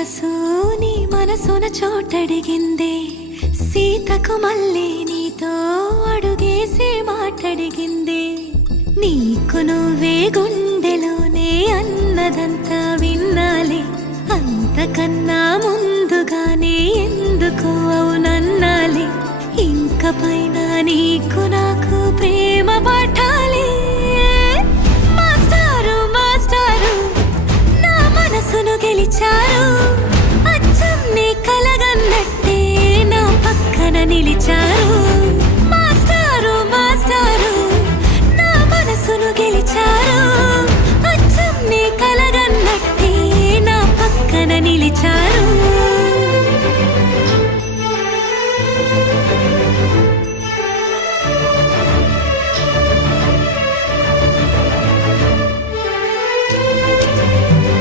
మనసు నీ మనసున చోటడిగిందే, సీతకు మళ్ళీ నీతో అడుగేసి మాటడిగిందే. నీకు నువ్వే గుండెలోనే అన్నదంతా విన్నాలే, అంతకన్నా ముందుగానే ఎందుకు అవునన్నాలే. ఇంక పైన నీకు నాకు ప్రేమ పాఠ